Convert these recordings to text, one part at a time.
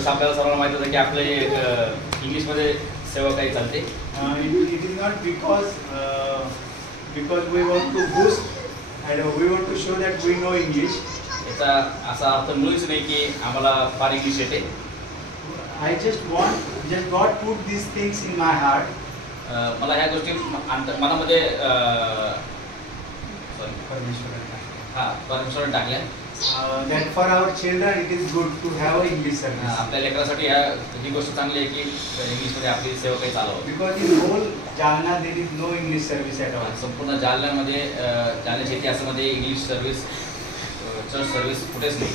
तसं आपल्याला सर्वांना माहित होतं की आपले इंग्लिश मध्ये सेवा काही चालते. It is not because we want to boost and we want to show that we know English. याचा असा अर्थ मुळीच नाही की आम्हाला फार इंग्लिश येते. I just God put these things in my heart. मला ह्या गोष्टी मनामध्ये परमेश्वराने टाकल्या. That for our children it is good to have a English service. आपल्या लेकरांसाठी ही गोष्ट चांगली आहे की इंग्लिश मध्ये आपली सेवा काही चालवावी. Because in whole Jalna there is no English service at all. संपूर्ण जालन्यामध्ये जालन्याच्या इतिहासामध्ये इंग्लिश सर्व्हिस चर्च सर्व्हिस कुठेच नाही.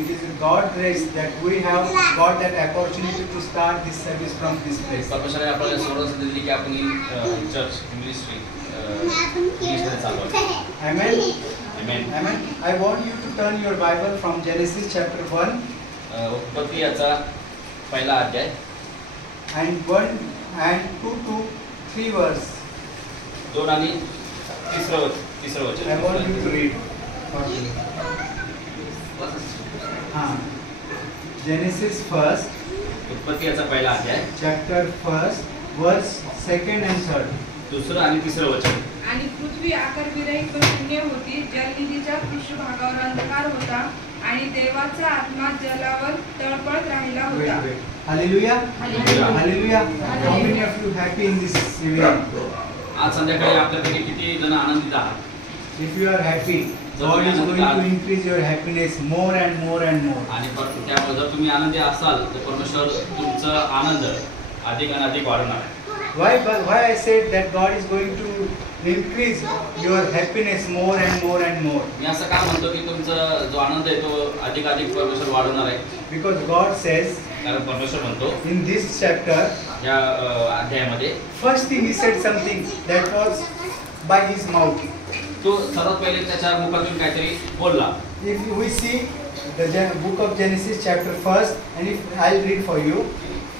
It is God grace that we have got that opportunity to start this service from this place. परमेश्वराने आपल्याला सोडून संधी दिली की आपण चर्च इंग्लिश मध्ये चालवावी. Amen. Amen. Amen. I want you to turn your Bible from Genesis chapter 1. उत्पत्ती याचा पहिला अध्याय and 1 and 2 to 3 verse. 2 आणि तिसरं वचन. I want you to read. Genesis 1st. उत्पत्ती याचा पहिला अध्याय chapter 1st verse 2nd and 3rd. दुसरं आणि तिसरं वचन. आणि पृथ्वी आकारविरहित व शून्य होती, जलनिधीच्या पृष्ठभागावर अंधकार होता आणि देवाचा आत्मा जलावर तळपळत राहिला होता. Hallelujah. Hallelujah. Hallelujah. How many of you happy in this evening? आज संध्याकाळी आपल्यापैकी किती जण आनंदित आहात? If you are happy, God is going to increase your happiness more and more and more. आणि त्यामुळे जर तुम्ही आनंदी असाल तर परमेश्वर तुमचा आनंद अधिक आणि अधिक वाढवणार आहे. Why I said that God is going to increase your happiness more and more and more? मी असं का म्हणतो की तुमचा जो आनंद आहे तो अधिक अधिक परमेश्वर वाढवणार आहे. Because God says कारण परमेश्वर म्हणतो in this chapter, या अध्यायामध्ये first thing he said something that was by his mouth. तो सर्वात पहिले त्याच्या मुखातून काहीतरी बोलला. If we see the book of Genesis chapter 1st, and if I'll read for you,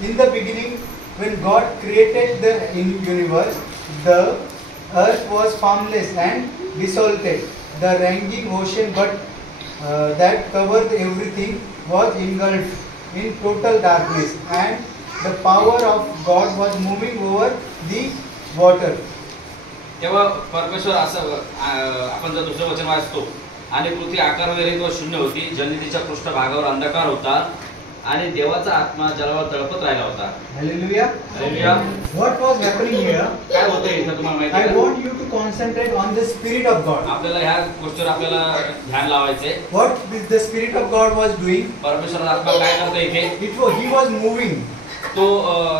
in the beginning when God created the universe, the earth was formless and desolate. The raging ocean that covered everything was engulfed in total darkness, and the power of God was moving over the water. तेव्हा परमेश्वर असं आपण जर दुसरं वचन वाचतो आणि पृथ्वी आकारविरहित व शून्य होती, जलनिधीच्या पृष्ठभागावर अंधकार होता आणि देवाचा आत्मा जलावर तळपत राहिला होता. Hallelujah. Hallelujah. What was happening here? काय होतंय इथं तुम्हाला माहिती I आहे? want you to concentrate on the Spirit of God. आपल्याला ह्या गोष्टीवर आपल्याला ध्यान लावायचे. What the Spirit of God was doing? परमेश्वराचा आत्मा काय करतोय इथे? He was moving. तो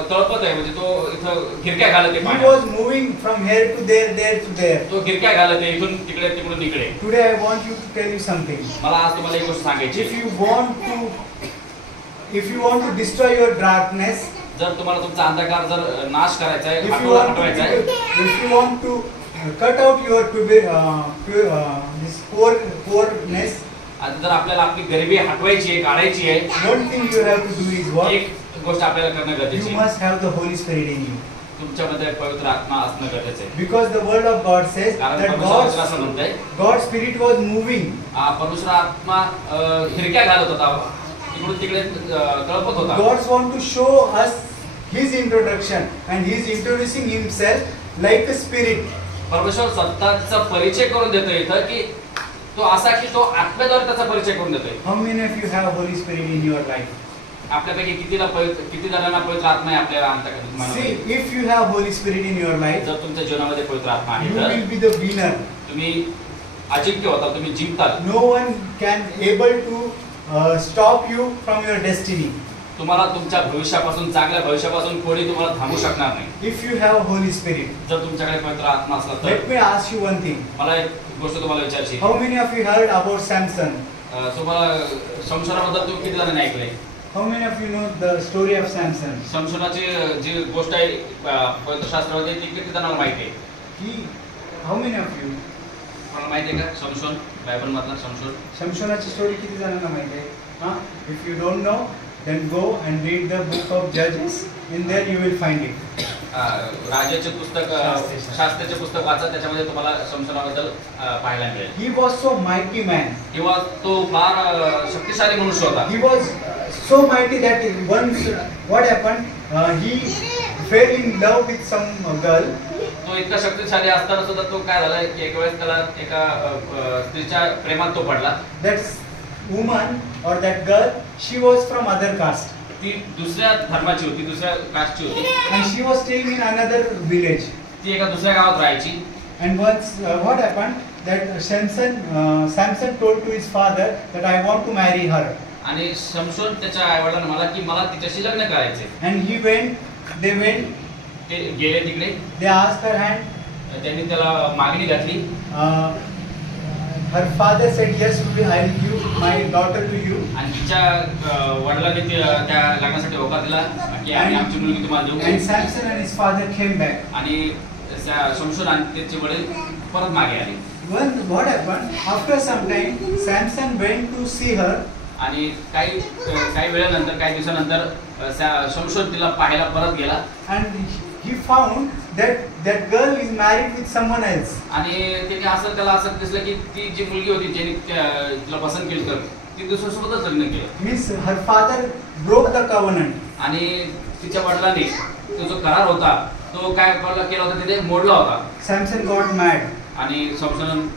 तळपत आहे, म्हणजे तो इथं गिरक्या घालत आहे He पाण्यात. was moving from here to there, there to there. तो गिरक्या घालत आहे इथून तिकडे तिकडून इकडे. Today I want you to tell you something. मला आज तुम्हाला एक गोष्ट सांगायची. If you want to destroy your darkness, जर तुम्हाला तुमचा अंधकार जर नाश करायचा आहे, if हटवायचा आहे, you want to cut out your this poorness, आणि जर आपल्याला आपली गरिबी हटवायची आहे, काढायची आहे, one thing you have to do is what? एक गोष्ट आपल्याला करणं गरजेचं You आहे. must have the Holy Spirit in you. तुमच्यामध्ये पवित्र आत्मा असणं गरजेचं आहे. Because the word of God says कारण that परमेश्वर असं म्हणतंय, God's Spirit was moving. परमेश्वर आत्मा हिरक्या घालत होता, इकडून तिकडे तळपत होता. God wants to show us His introduction, and He is introducing Himself like a spirit. परमेश्वर स्वतःचा परिचय करून देतोय इथं की तो असा की तो आत्म्याद्वारे त्याचा परिचय करून देतोय. How many of you have Holy Spirit in your life? आपल्यापैकी किती जणांना पवित्र आत्मा आहे आपल्या अंतःकरणात? See, if you have Holy Spirit in your life, जर तुमच्या जीवनामध्ये पवित्र आत्मा आहे you तर will be the winner. तुम्ही अजिंक्य होता, तुम्ही जिंकताल. No one can able to stop you from your destiny. तुम्हाला तुमच्या भविष्यापासून, चांगल्या भविष्यापासून कोणी तुम्हाला थांबू शकणार नाही. If you have Holy Spirit, जर तुमच्याकडे पवित्र आत्मा असला तर. let me ask you one thing. मला एक गोष्ट तुम्हाला विचारायची. How many of you heard about Samson? तुम्हाला शमशोनाबद्दल तुम्ही किती जणांनी ऐकलंय? How many of you know the story of Samson? शमशोनाची जी गोष्ट आहे पवित्र शास्त्रामध्ये ती किती जणांना माहिती आहे? How many of you? मला माहिती आहे का शमशोन, बायबल मधला शमशोन? शमशोनाची स्टोरी किती जणांना माहिती आहे? If you don't know, then go and read the book of Judges. In there you will find it. राजाचे पुस्तक, शास्त्राचे पुस्तक वाचा, त्याच्यामध्ये तुम्हाला शमशोनाबद्दल पाहायला मिळेल. He was so mighty man. किंवा तो फार शक्तिशाली मनुष्य होता. He was so mighty that once what happened, he fell in love with some girl. तो इतका शक्तिशाली असताना सुद्धा तो काय झाला की एक वेळेस त्याला एका स्त्रीच्या प्रेमात तो पडला. That woman or that girl, she was from other caste. ती दुसऱ्या धर्माची होती, दुसऱ्या कास्टची होती And she was staying in another village. ती एका दुसऱ्या गावात राहायची. And once what happened, that Samson told to his father that I want to marry her. आणि शमशोन त्याच्या आईवडिलांना मला की मला तिच्याशी लग्न करायचे. And they went, ते गेले तिकडे. they asked her hand. त्यांनी त्याला मागणी घातली. Her father said, yes, I will give my daughter to you. आणि तिच्या वडिलांनी त्या लग्नासाठी होकार दिला की आम्ही आमची मुलगी तुम्हाला देऊ. And Samson and his father came back. आणि शमशोन आणि त्याचे वडील परत मागे आले. What happened? After some time, Samson went to see her. आणि काही वेळानंतर काही दिवसानंतर शमशोन तिला पाहायला परत गेला. And he found that girl is married with someone else. आणि त्याला असं दिसलं की ती जी मुलगी होती ज्याने तिला पसंत केली तर ती दुसऱ्यासोबतच लग्न केलं. Means her father broke the covenant. आणि तिच्या वडिलांनी तो जो करार होता तो काय केला होता तिथे मोडला होता. Samson got mad. आणि शमशोन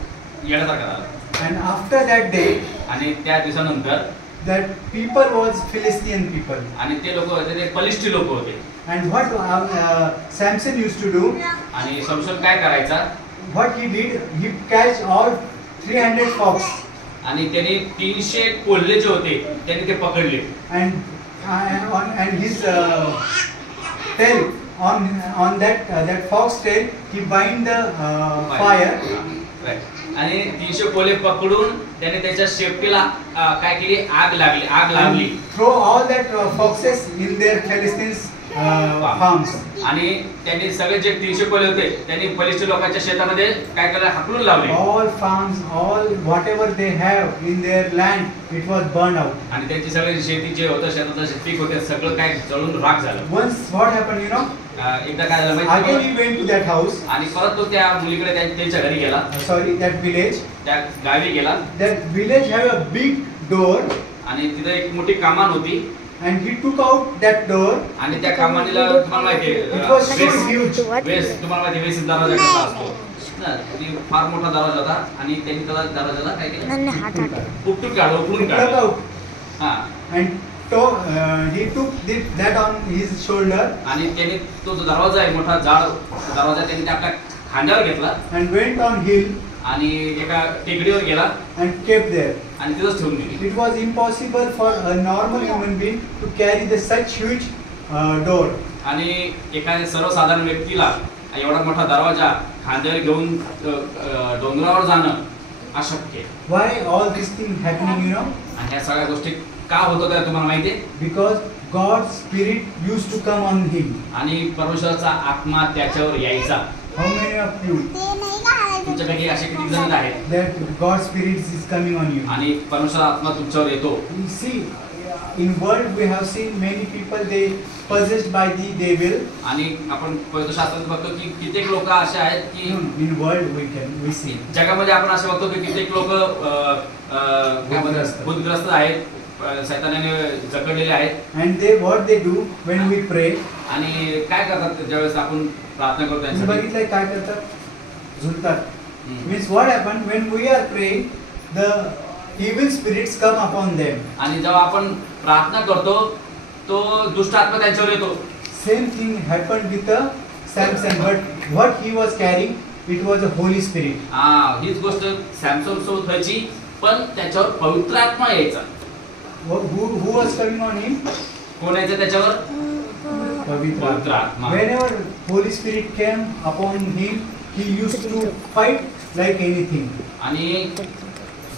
येण्यासारखा झाला. And after that day, आणि त्या दिवसानंतर that people was Philistine people. आणि ते लोक होते ते फलिस्टी लोक होते. And what Samson used to do? आणि शमशोन काय करायचा? What he did, he catch all 300 fox. आणि त्यांनी 300 कोल्हे जे होते त्यांनी ते पकडले. And his tail on that fox tail, he bind the fire. आणि 300 कोल्हे पकडून त्याने त्याच्या शेपटीला काय केली? आग लावली. Throw all that foxes in their Philistines farms. आणि त्यांनी सगळे जे 300 कोल्हे होते त्यांनी फलिस्टी लोकांच्या शेतामध्ये काय केलं? हाकलून लावले. All farms, all whatever they have in their land, it was burned out. आणि त्यांची सगळी शेती जे होतं शेताचं पीक होते सगळं काय जळून राख झालं. Once what happened, you know? एकदा काय झालं Again माहिती? he went to that house. आणि परत तो त्या मुलीकडे त्यांच्या घरी गेला. Sorry, that village. त्या गावी गेला. That village have a big door. आणि तिथे एक मोठी कमान होती. And he took out that door. आणि त्या कमानीला तुम्हाला माहिती It was so huge. तुम्हाला माहिती वेस दरवाजा कसा असतो ना, ती फार मोठा दरवाजा होता. आणि त्यांनी त्याला दरवाजाला काय केलं? उपटून काढलं, उकळून Took काढलं. out. हा. And he took that on his shoulder. आणि त्याने तो जो दरवाजा आहे मोठा जाड दरवाजा त्यांनी ते आपल्या खांद्यावर घेतला. And went on hill. आणि एका टेकडीवर गेला And kept there. आणि तिथंच ठेवून दिली. It was impossible for a normal human being to carry such huge door. आणि एखाद्या सर्वसाधारण व्यक्तीला एवढा मोठा दरवाजा खांद्यावर घेऊन डोंगरावर जाणं अशक्य. Why all these things happening, you know? आणि ह्या सगळ्या गोष्टी का होत होत्या तुम्हाला माहिती आहे? Because God's spirit used to come on him. आणि परमेश्वराचा आत्मा त्याच्यावर यायचा. How many of you तुमच्यापैकी असे किती जण आहेत that God's spirit is coming on you? आणि परमेश्वर आत्मा तुमच्यावर येतो? You see, in world we have seen many people, they possessed by the devil. आणि आपण पवित्रशास्त्रात बघतो की कित्येक लोक असे आहेत की In world we see. जगामध्ये आपण असे बघतो की कित्येक लोक भूतग्रस्त आहेत, शैतानाने जखडलेले आहेत. And what they do when we pray? आणि काय करतात ज्यावेळेस आपण प्रार्थना करतो तुम्ही त्यांच्यासाठी? बघितलंय काय करतात? झुलतात. Means what happened when we are praying, the evil spirits come upon them. आणि जेव्हा आपण प्रार्थना करतो तो दुष्ट आत्मा त्यांच्यावर येतो. Same thing happened with Samson, but what he was carrying, it was a Holy Spirit. हीच गोष्ट सॅमसन सोबत व्हायची, पण त्याच्यावर पवित्र आत्मा यायचा. Who was coming on him? कोण यायचं त्याच्यावर? पवित्र आत्मा. Whenever Holy Spirit came upon him, he used to fight like anything. आणि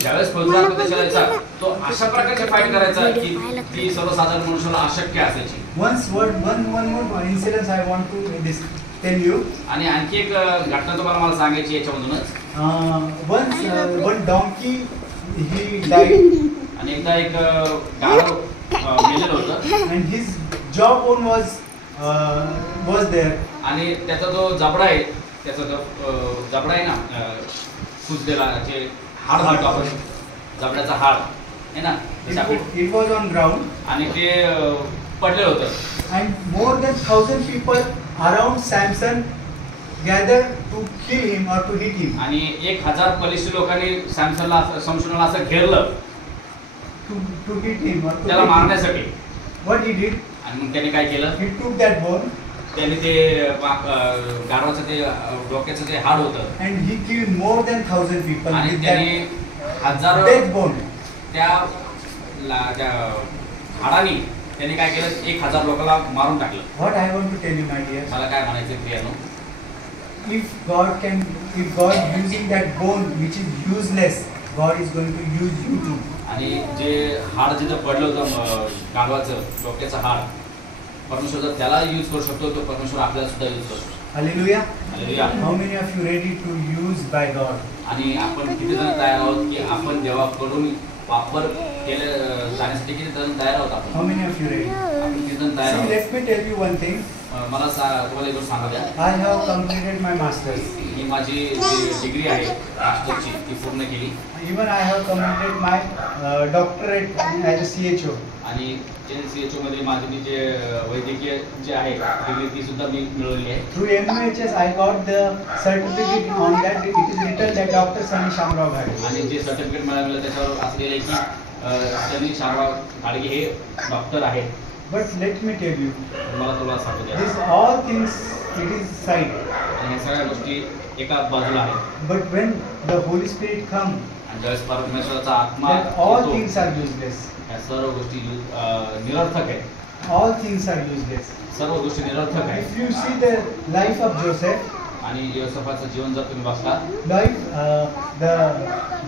ज्यावेळेस पवित्र आत्मा त्याच्यावर यायचा तो अशा प्रकारचे फाईट करायचा की ती सर्वसाधारण मनुष्याला अशक्य असायची. One more incident I want to tell you. आणि आणखी एक घटना तुम्हाला मला सांगायची याच्यामधूनच. Once one donkey he died. आणि एकदा एक गाढव मेलेलं होतं. And his jawbone was there. आणि त्याचा जो जबडा आहे, त्याचा जो जबडा आहे ना, सुजलेला जे हाड घालतो आपण जबड्याचा हाड, है ना, जसं आपण It was on ground, आणि ते पडलेलं होतं. and more than 1,000 people around Samson gathered to kill him or to hit him, आणि 1000 बलिष्ठ लोकांनी सॅमसनला असं घेरलं to hit him or to त्याला hit him. मारण्यासाठी. What he did, आणि मग त्याने काय केलं, he took that bone त्याने ते गाढवाचं ते डोक्याचं ते हाड होतं and he killed more than 1,000 people आणि with त्याने that हजारो death bone. त्या हाडाने त्याने काय केलं, 1000 लोकांना मारून टाकलं. What I want to tell you, my dear, मला काय म्हणायचं प्रियानो, if God using that bone which is useless, God is going to use you too. आणि जे हाड जिथं पडलं होतं गाढवाचं डोक्याचं हाड, परमेश्वर जर त्याला यूज करू शकतो तो परमेश्वर आपल्याला सुद्धा यूज करू शकतो. Hallelujah. Hallelujah. How many of you ready to use by God? आणि आपण किती जण तयार आहोत की आपण देवाकडून वापर केले जाण्यासाठी किती जण तयार आहोत आपण? How many of you ready? आपण किती जण तयार See, आहोत? let me tell you one thing. मला तुम्हाला एक गोष्ट सांगा द्या. I have completed my masters. मी माझी जी डिग्री आहे मास्टरची ती पूर्ण केली Even I have completed my doctorate as a CHO. आणि CHO मध्ये माझी जे वैद्यकीय जे आहे डिग्री ती सुद्धा मी मिळवली आहे. Through MHS, I got the certificate on that. It is written that Dr. Sunny Shamrao Ghade. आणि जे सर्टिफिकेट मिळालेलं त्याच्यावर असलेलं आहे की सनी शामराव गाडगे हे डॉक्टर आहेत. But let me tell you, मला तुला सांगू द्या, these all things, it is side. आणि ह्या सगळ्या गोष्टी एका बाजूला आहेत. But when the Holy Spirit comes, आणि ज्यावेळेस परमेश्वराचा आत्मा then all येतो, things are useless. ह्या सर्व गोष्टी निरर्थक आहेत. All things are useless. सर्व गोष्टी निरर्थक If आहेत. you see the life of Joseph, आणि योसेफाचं जीवन जर तुम्ही बघता, the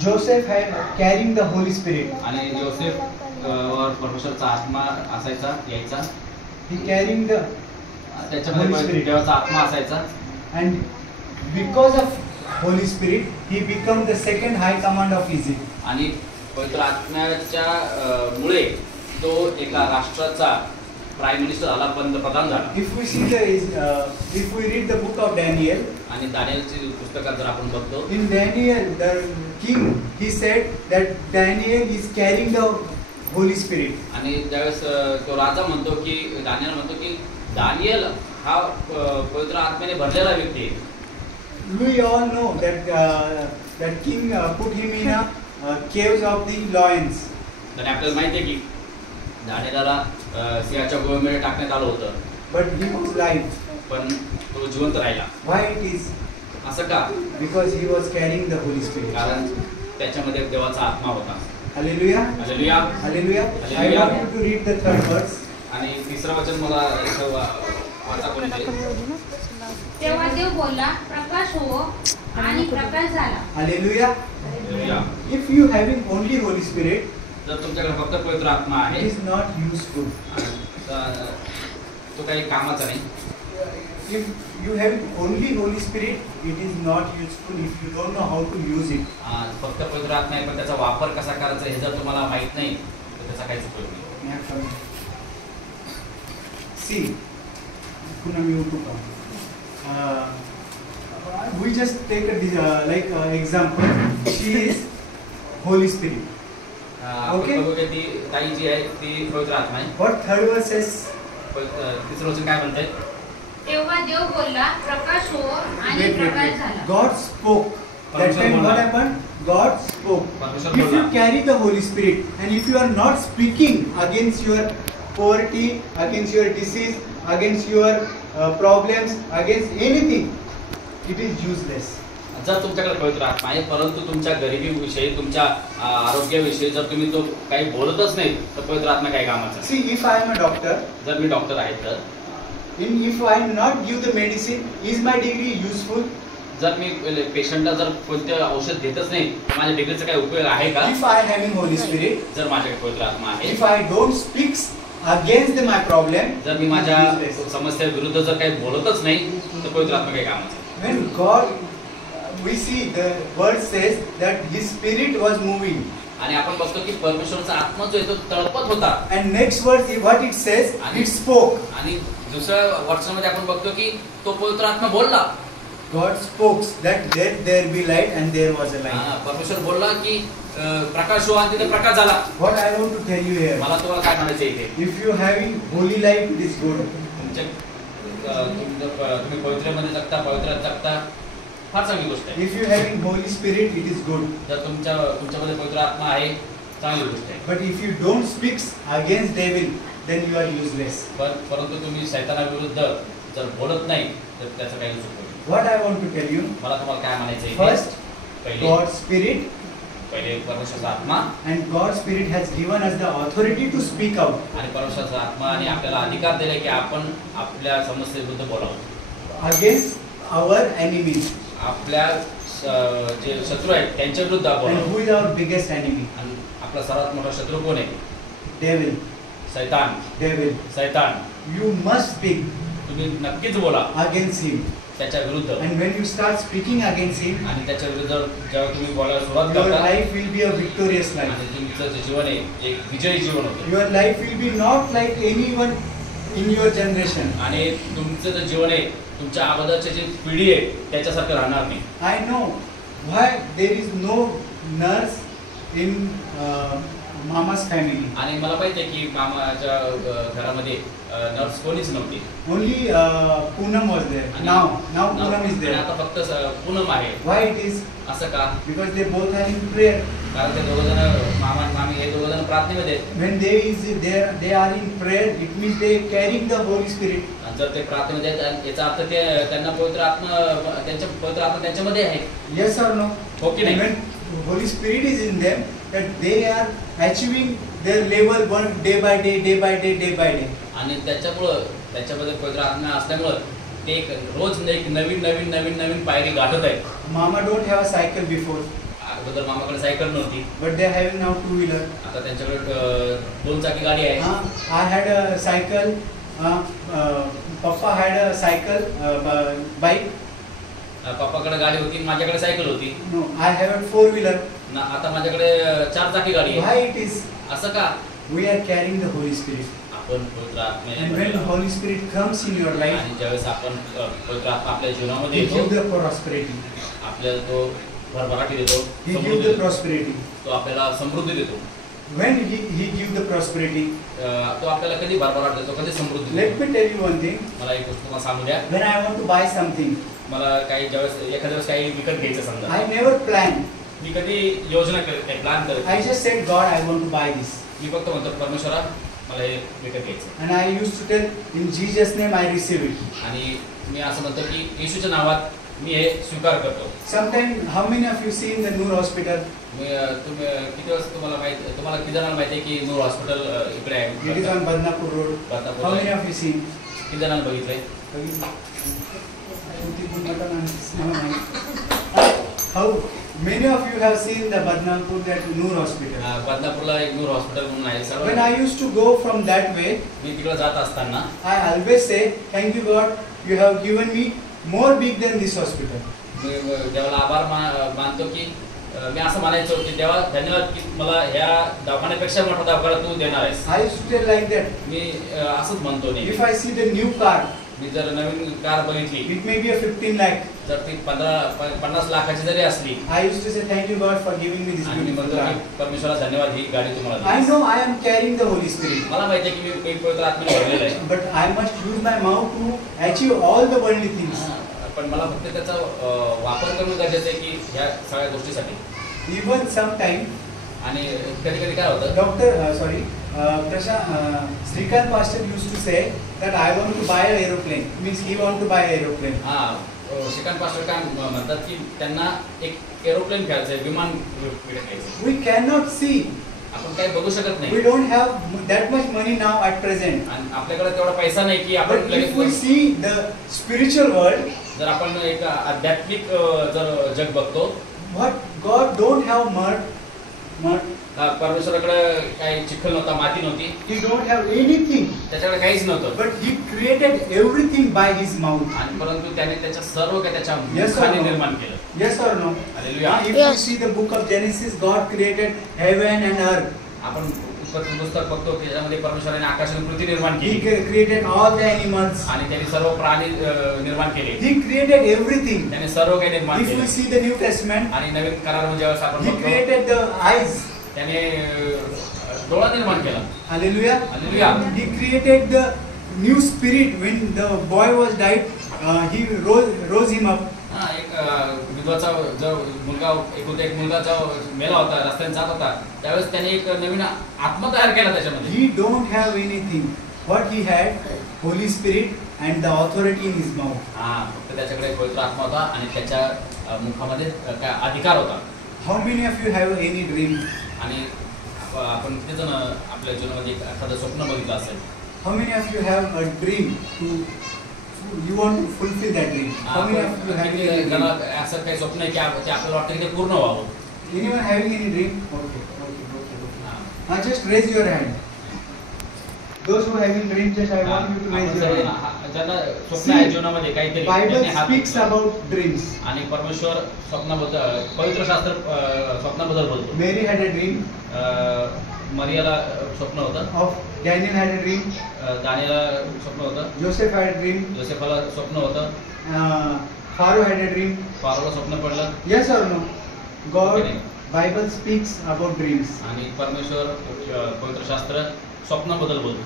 Joseph had carrying the Holy Spirit. आणि योसेफ वर परमेश्वराचा आत्मा असायचा यायचा, He carrying the Holy त्याच्यामध्ये Spirit. देवाचा आत्मा असायचा and because of Holy Spirit, he become the second high command of Egypt. आणि पवित्र आत्म्याच्या मुळे तो एका राष्ट्राचा प्राईम मिनिस्टर आला, पंतप्रधान झाला. If we see if we read the book of Daniel, आणि दानिएलची पुस्तकात जर आपण बघतो, in Daniel, the king, he said that Daniel is carrying the Holy Spirit. आणि त्यावेळेस तो राजा म्हणतो की दानिएल म्हणतो की दानिएल हा पवित्र आत्म्याने भरलेला व्यक्ती आहे. We all know that king put him in a caves of the lions. आणि आपल्याला माहिती आहे की दानिएलला सिंहाच्या गुहेमध्ये टाकण्यात आलं होतं, But he was alive. पण तो जिवंत राहिला. Why it is? असं का? Because he was carrying the Holy Spirit. कारण त्याच्यामध्ये देवाचा आत्मा होता. Hallelujah. Hallelujah. Hallelujah. I Hallelujah. want you to read the third verse. आणि तिसरं वचन मला इथं वाचा कोणी. तेव्हा देव बोलला, प्रकाश हो, आणि प्रकाश झाला. Hallelujah. Hallelujah. If you having only Holy Spirit, जर तुमच्याकडे फक्त पवित्र आत्मा it आहे is not useful. तर तो काही कामाचा नाही. If you having only Holy Spirit, it is not useful if you don't know how to use it. फक्त पवित्र आत्मा आहे पण त्याचा वापर कसा करायचा हे जर तुम्हाला माहित नाही तर त्याचा काहीच उपयोग नाही. May I come? See, Punam, you to come. We just take a example. She is Holy Spirit. आपण Okay. बघूया ती ताई जी आहे ती पवित्र आत्मा आहे. What third verse says? तिसरं वचन काय म्हणतंय? तेव्हा देव बोलला, प्रकाश हो, आणि Wait. प्रकाश झाला. God spoke. That time what happened? God spoke. परमेश्वर If you बोलला. carry the Holy Spirit and if you are not speaking against your poverty, against your disease, against your problems, against anything, it is useless. जर तुमच्याकडे पवित्र आत्मा आहे परंतु तुमच्या गरिबीविषयी तुमच्या आरोग्याविषयी जर तुम्ही तो काही बोलतच नाही तर पवित्र आत्मा काही कामाचा नाही. See, if I am a doctor, जर मी डॉक्टर आहे तर if I not give the medicine, is my degree useful? जर मी पेशंटला जर कोणते औषध देतच नाही तर माझ्या डिग्रीचा काही उपयोग आहे का? If I having Holy Spirit, जर माझ्याकडे पवित्र आत्मा आहे, if I don't speak against my problem, जर मी it is माझ्या useless. समस्या विरुद्ध जर काही बोलतच नाही तर पवित्र आत्मा काही कामाचा नाही. When God, we see the word says that His Spirit was moving, आणि आपण बघतो की परमेश्वराचा आत्मा जो आहे तो तळपत होता. and next verse, what it says, it spoke. आणि दुसऱ्या वर्षामध्ये आपण बघतो की तो पवित्र आत्मा बोलला. God spoke that let there be light, and there was a light. परमेश्वर बोलला की प्रकाश हो आणि तिथे प्रकाश झाला. What I want to tell you here, मला तुम्हाला काय म्हणायचं इथे, if you having holy life, it is good. तुम्ही पवित्रमध्ये जगता, पवित्रात जगता, फार चांगली गोष्ट आहे. If you having Holy Spirit, it is good. जर तुमच्यामध्ये पवित्र आत्मा आहे, चांगली गोष्ट आहे. But if you don't speak against devil, then you are useless. परंतु तुम्ही शैतानाविरुद्ध जर बोलत नाही तर त्याचं काही उपयोग नाही. What I want to tell you, मला तुम्हाला काय म्हणायचं आहे, first, पहिले God's Spirit, परमेश्वराचा आत्मा, and God's Spirit has given us the authority to speak out आणि परमेश्वराचा आत्मा आणि आपल्याला अधिकार दिले की आपण आपल्या समस्येविरुद्ध बोलावं, against our enemies. आपल्या जे शत्रू आहेत त्यांच्या विरुद्ध And बोलावं. who is our biggest enemy? आणि आपला सर्वात मोठा शत्रू कोण आहे? Devil. शैतान. Devil. शैतान. You must speak तुम्ही नक्कीच बोला against him. त्याच्या विरुद्ध. And when you start speaking against him, आणि त्याच्या विरुद्ध जेव्हा तुम्ही बोलायला सुरुवात your करता, life will be a victorious life. आणि तुमचं जे जीवन आहे एक विजयी जीवन होतं. Your life will be not like anyone in your generation. आणि तुमचं जे जीवन आहे तुमच्या अगोदरची जी पिढी आहे त्याच्यासारखं राहणार नाही. I know why there is no nurse in Mama's family. आणि मला माहिती आहे की मामाच्या घरामध्ये नर्स कोणीच नव्हती. Only Poonam was there. आणि Now Poonam is आणि there. आता फक्त पूनम आहे. Why it is? असं का? Because they both are in prayer. कारण ते दोघं जण मामा आणि मामी हे दोघं जण प्रार्थनेमध्ये आहेत. When they are in prayer, it means they carrying the Holy Spirit. आणि जर ते प्रार्थनेमध्ये आहेत याचा अर्थ ते त्यांना पवित्र आत्मा त्यांच्यामध्ये आहे. Yes or no? हो की And नाही? when Holy Spirit is in them, that they are achieving their level one day by day, day by day, day by day. आणि त्याच्यामुळं त्याच्यामध्ये पवित्र आत्मा असल्यामुळं ते एक रोज एक नवीन पायरी गाठत आहेत. Mama don't have a cycle before, अगोदर मामाकडे सायकल नव्हती, but they are having now two-wheeler. आता त्यांच्याकडे 2 चाकी गाडी आहे. I had a cycle. Papa had a cycle, bike. पप्पाकडे गाडी होती, माझ्याकडे सायकल होती. No, I have a four-wheeler. आता माझ्याकडे 4 चाकी गाडी Why आहे. it is? असं का? We are carrying the Holy Spirit. आपण पवित्र आत्म्याने And when the Holy Spirit comes in your life, आणि ज्यावेळेस आपण पवित्र आत्मा आपल्या जीवनामध्ये He येतो, gives the prosperity. आपल्याला तो भरभराटी देतो, He समृद्धी gives the देतो. prosperity. तो आपल्याला समृद्धी देतो. When He gives the prosperity, तो आपल्याला कधी भरभराट देतो, कधी समृद्धी let देतो. me tell you one thing. मला एक गोष्ट तुम्हाला सांगू द्या. When I want to buy something, मला काही एखाद्या वेळेस काही विकत घ्यायचं समजा, I never plan. मी कधी योजना करत नाही, प्लॅन करत I नाही. just said, God, I want to buy this. मी फक्त म्हणतो परमेश्वरा मला हे विकत घ्यायचं. And I used to tell, in Jesus' name, I receive it. आणि मी असं म्हणतो की येशूच्या नावात मी हे स्वीकार करतो. Sometimes, how many of you see in the Noor Hospital? तुम्ही किती वेळेस तुम्हाला किती जणांना माहिती आहे की नूर हॉस्पिटल इकडे It is आहे, on Badnapur Road. Badnapur How आहे. many of you seen? किती जणांना बघितलंय? How many of you have seen the Badnapur, that Noor Hospital? बदनापूरला एक नूर हॉस्पिटल म्हणून आहे. When सर्व I used to go from that way, मी तिकडे जात असताना I always say, thank you God, you have given me more big than this hospital. मी देवाला आभार मानतो की मी असं म्हणायचो की देवा धन्यवाद की मला ह्या दवाखान्यापेक्षा मोठा दवाखाना तू देणार आहेस. I used to tell like that. मी असंच म्हणतो नाही. If I see the new car, मी जर नवीन कार बघितली, it may be a 15 lakh. जर ती 50 लाखाची जरी असली, I used to say, thank you God for giving me this आणि मी beautiful म्हणतो car. की परमेश्वरा धन्यवाद ही गाडी तुम्हाला I दिली. know I am carrying the Holy Spirit, मला माहिती आहे की मी पवित्र आत्म्याने भरलेलं आहे. but I must use my mouth to achieve all the worldly things. पण मला फक्त त्याचा वापर करणं गरजेचं आहे की ह्या सगळ्या गोष्टीसाठी. Even sometime, आणि कधी कधी काय होतं, Srikant Pastor used to say that I want to buy an aeroplane. Means he want to buy an aeroplane. Shrikant pastor काय म्हणतात की त्यांना एक एरोप्लेन घ्यायचं आहे, विमान घ्यायचं. We cannot see. आपण काही बघू शकत We नाही don't have that much money now at present. आणि आपल्याकडे तेवढा पैसा नाही की आपण But if we लगेच. see the spiritual world, जर आपण एक आध्यात्मिक जर जग बघतो, what God don't have mud. परमेश्वराकडे काही चिखल नव्हता, माती नव्हती, He don't have anything. त्याच्याकडे काहीच नव्हतं. But He created everything by His mouth. आणि परंतु त्याने त्याच्या सर्व काही त्याच्या Yes or मुखाने no? निर्माण केलं. Yes or no? Hallelujah. If you see the book of Genesis, God created heaven and earth. आपण पुस्तक बघतो की त्याच्यामध्ये परमेश्वराने आकाश आणि पृथ्वी निर्माण He केली created all the animals. आणि त्यांनी सर्व प्राणी निर्माण केले. He created everything. त्याने सर्व काही निर्माण If we केले. see the New Testament, आणि नवीन करारामध्ये ज्यावेळेस आपण He बघतो created the eyes. त्याने डोळा निर्माण केला. Hallelujah. Hallelujah. He created the new spirit when the boy was died. He rose him up. हा, एक विधवाचा जो मुलगा एक मुलगा जो मेला होता, रस्त्याने जात होता, त्यावेळेस त्याने एक नवीन आत्मा तयार केला त्याच्यामध्ये. He don't have anything. What he had, Holy Spirit and the authority in his mouth. हा, फक्त त्याच्याकडे पवित्र आत्मा होता आणि त्याच्या मुखामध्ये काय अधिकार होता. How many of you have any dream? आणि आपण किती जण आपल्या जीवनामध्ये एखादं स्वप्न बघितलं असेल. How many of you have a dream to you want to fulfill that dream? How many of you have any किती dream? जणांना असं काही स्वप्न आहे की ते आपल्याला वाटतं की ते पूर्ण व्हावं. Anyone having any dream? Okay. हा. Now just raise your hand. Those who having dream, just I want you to raise your hand. ज्यांना स्वप्न आहे जीवनामध्ये काहीतरी Bible त्यांनी हात speaks उचला. about dreams. आणि परमेश्वर स्वप्नाबद्दल पवित्र शास्त्र स्वप्नाबद्दल बोलतो. Mary had a dream मरियाला स्वप्न होतं. of Daniel had a dream. दानियाला स्वप्न होतं. Joseph had a dream. जोसेफाला स्वप्न होतं. Pharaoh had a dream. फारोला स्वप्न पडलं. Yes or no? God, Okay. Bible speaks about dreams. आणि परमेश्वर पवित्र शास्त्र स्वप्नाबद्दल बोलतो.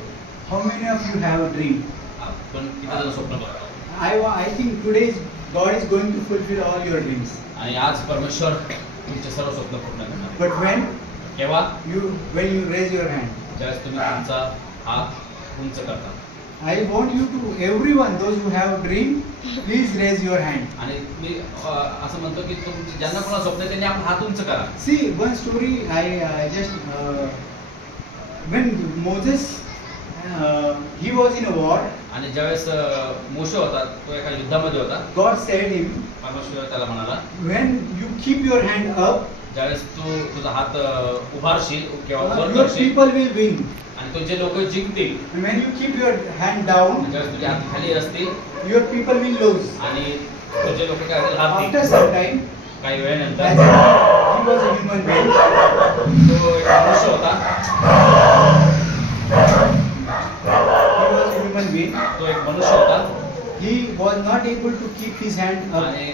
How many of you have a dream? आपण किती जण स्वप्न बघतो. I think today God is going to fulfill all your dreams. आणि आज परमेश्वर तुमचे सर्व स्वप्न पूर्ण करणार. But when केव्हा? when you raise your hand, ज्यावेळेस तुम्ही तुमचा हात उंच करता. I want you to, everyone, those who have a dream, please raise your hand. आणि मी असं म्हणतो की तुमची ज्यांना कोणाला स्वप्न आहे त्यांनी आपला हात उंच करा. See, one story I just, when Moses, he was in a war, आणि ज्यावेळेस मोशे होता तो एका युद्धामध्ये होता. God said him, परमेश्वर त्याला म्हणाला when you keep your hand up, ज्यावेळेस तू तुझा हात उभारशील किंवा वर your करशील people will win. आणि तुझे लोक जिंकतील. And when you keep your hand down, ज्यावेळेस तुझे हात खाली असतील your people will lose. आणि तुझे लोक काय होतील, हात After some time, काही as वेळेनंतर he was a human being, तो एक मनुष्य होता. he was a human being, तो एक मनुष्य होता he was not able to keep his hand up. आणि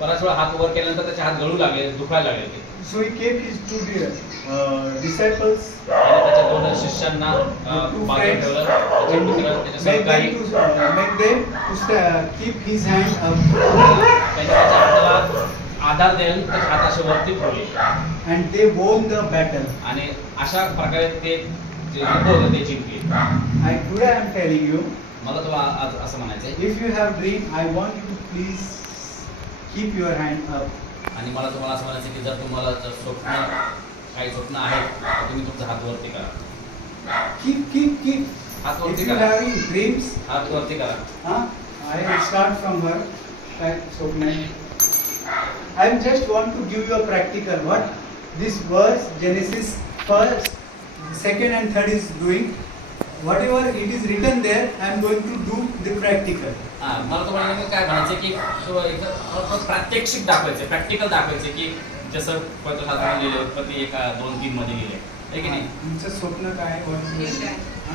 बराच वेळा हात वर केल्यानंतर त्याचे हात गळू लागले, दुखायला लागले ते. So he kept his two disciples, आणि त्याच्या दोन शिष्यांना two बाजूला friends, ठेवलं. त्याचे मित्र, त्याचे सहकारी make them to keep his hand up, त्यांनी त्याच्या हाताला आधार देऊन त्याचे हात असे वरती ठेवले. and they won the battle. आणि अशा प्रकारे ते जे युद्ध होतं ते जिंकले. Today I am telling you, मला तुला आज असं म्हणायचंय, if you have dream, I want you to please keep your hand up. आणि मला तुम्हाला असं म्हणायचं की जर तुम्हाला जर काही स्वप्न आहेत तर तुम्ही तुमचा हात वरती करा. Keep. हात If वरती you करा. having dreams, हात वरती करा. I will start from her. Swapna. I just want to give you a practical. What this verse, Genesis 1st, 2nd and 3rd is doing. Whatever it is written there, I am going to do the practical. हा, मला तुम्हाला नेमकं काय म्हणायचं की तो एकदम प्रात्यक्षिक दाखवायचं, प्रॅक्टिकल दाखवायचं की जसं पवित्र शास्त्रात लिहिलं उत्पत्ती 1-2-3 मध्ये लिहिलंय, आहे की नाही? तुमचं स्वप्न काय?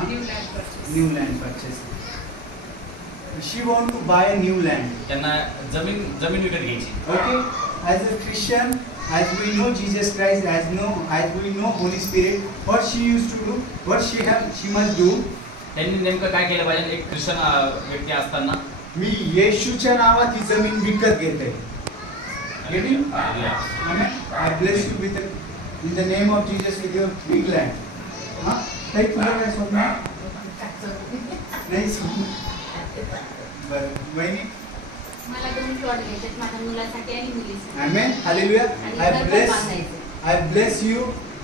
New land purchase. New land purchase. She want to buy a new land. त्यांना जमीन विकत घ्यायची. Okay, as a Christian, as we know Jesus Christ, as we know Holy Spirit, what she used to do, what she must do. त्यांनी नेमकं काय केलं पाहिजे? एक ख्रिश्चन व्यक्ती असताना मी येशूच्या नावात ही जमीन विकत घेते. Getting? Amen. I bless you with in the name of Jesus with your big land. हाँ? ताई तुला काय स्वप्न? नाही स्वप्न. बरं, वहिनी? मला 2 प्लॉट घ्यायचे माझ्या मुलासाठी आणि मुलीसाठी. Amen. Hallelujah. आणि I घर पण bless. बांधायचं. I bless you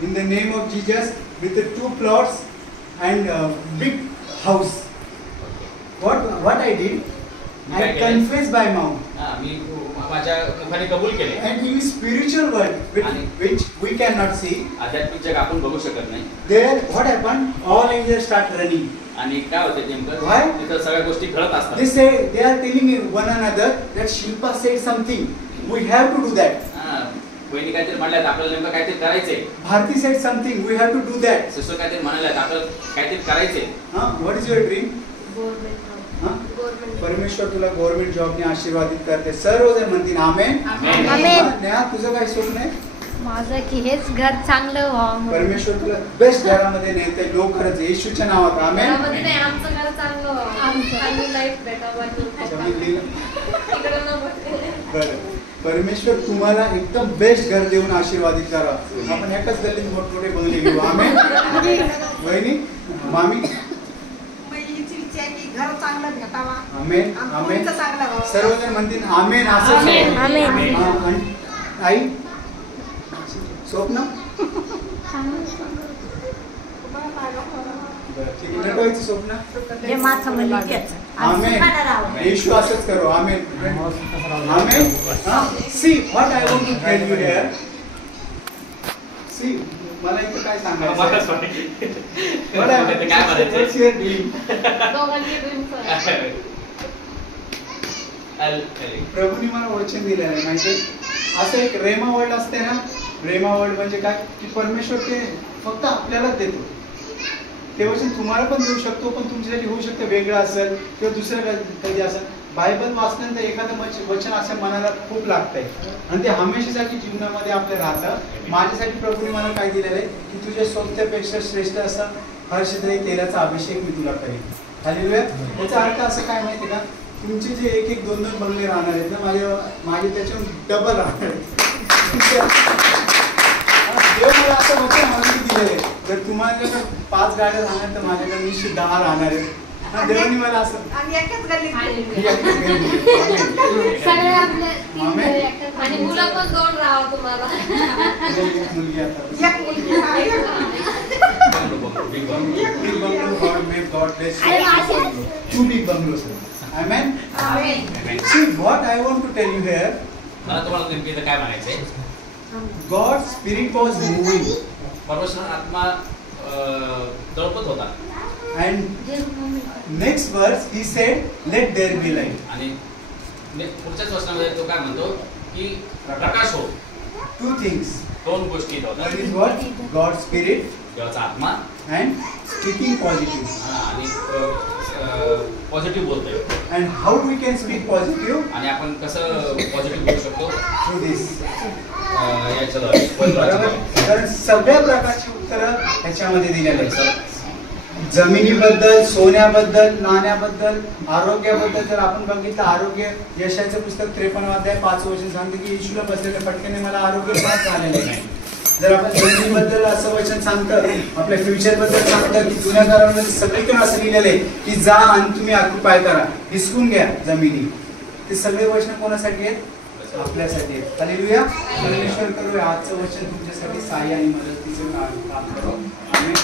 in the name of Jesus with the 2 plots and big house. What I did? I confessed by mouth. मी माझ्या मुखाने कबूल केले. And in spiritual world, which we cannot see, आध्यात्मिक जग आपण बघू शकत नाही. there what happened? All angels start running. आणि काय होते नेमकं? Why? तिथं सगळ्या गोष्टी घडत असतात. They are telling one another that Shilpa said something. We have to do that. वहिनी काहीतरी म्हणल्यात आपल्याला नेमकं काहीतरी करायचंय. Bharti said something, we have to do that. Sister काहीतरी म्हणाल्यात आपल्याला काहीतरी करायचंय. What is your dream? परमेश्वर तुला गव्हर्नमेंट जॉबने आशीर्वादित करते. सर्वजण म्हणतील आमेन. आमेन. नेहा तुझं काय स्वप्न आहे? माझं की हेच घर चांगलं व्हावं. परमेश्वर तुला बेस्ट घरामध्ये नेते लवकरच येशूच्या नावात आमेन. घरामध्ये नाही, आमचं घर चांगलं व्हावं. चांगली लाईफ भेटावं. बरं, परमेश्वर तुम्हाला एकदम बेस्ट घर देऊन आशीर्वादित करा. आपण एकाच गल्लीत मोठमोठे बंगले घेऊ. आमेन. वहिनी, मामी, घर चांगलं भेटावा. आमेन. आमेन. सर्वजण म्हणतील आमेन. असं आमेन. आमेन. आणि आई स्वप्न नटवायचं स्वप्न. हे माझं मुलगी आमेन. येशू असंच करू. आमेन. आमेन. See what I want to tell you here. See मला इथे काय सांगायचं काय प्रभूने मला वचन दिलेलं आहे माहिती. असं एक रेमा वर्ल्ड असते ना. रेमा वर्ल्ड म्हणजे काय की परमेश्वर ते फक्त आपल्यालाच देतो. ते वचन तुम्हाला पण देऊ शकतो, पण तुमच्यासाठी होऊ शकतं वेगळं असेल किंवा दुसरं कधी असेल. बायबल वाचल्यानंतर एखादं वचन असं मनाला खूप लागतंय आणि ते हमेशासाठी जीवनामध्ये आपलं राहतं. माझ्यासाठी प्रभूने मला काय दिलेलं आहे की तुझ्या स्वतःपेक्षा श्रेष्ठ असा हर्षदयी तेलाचा अभिषेक मी तुला करेन. हालेलुया. याचा अर्थ असं काय माहिती का, तुमचे जे एक एक दोन दोन बंगले राहणार आहेत ना, माझे त्याच्यावर डबल राहणार आहेत. देव मला असं वचन हळून दिलेलं आहे, जर तुम्हाला 5 गाड्या राहणार तर माझ्याकडे निश्चित 10 राहणार आहेत. देवानी मला असं सगळे आपले आणि मुलं पण 2 राहावं तुम्हाला. मुलगी आता God bless you. 2 big bungalows. Amen. See what I want to tell you here. मला तुम्हाला नेमकी इथं काय म्हणायचंय. God's spirit was moving. परमेश्वर आत्मा तळपत होता. And next verse he said, "Let there be light." आणि पुढच्याच वचनामध्ये तो काय म्हणतो की प्रकाश हो. 2 things. 2 गोष्टी One होतात. is what? God's spirit देवाचा आत्मा and speaking positive. आणि पॉझिटिव्ह बोलतोय. And how we can speak positive? आणि आपण कसं पॉझिटिव्ह बोलू शकतो Through this. बरोबर. तर सगळ्या प्रकारची उत्तरं ह्याच्यामध्ये दिलेली आहेत. जमिनीबद्दल, सोन्याबद्दल, नाण्याबद्दल, आरोग्याबद्दल. जर आपण बघितलं आरोग्य, यशाचं पुस्तक 53 अध्याय 5 वचन सांगते की येशूला बसलेल्या फटक्याने मला आरोग्य प्राप्त झालेलं नाही. जर आपण जमिनीबद्दल असं वचन सांगतं, आपल्या फ्युचरबद्दल सांगतं की जुन्या काळामध्ये सगळीकडे असं लिहिलेलं आहे की जा आणि तुम्ही ऑक्युपाय करा, हिसकून घ्या जमिनी. ते सगळे वचन कोणासाठी आहेत? आपल्यासाठी आहेत. हालेलुया. परमेश्वर करूया आजचं वचन तुमच्यासाठी सहाय्य आणि मदतीचं काम करू. आमेन.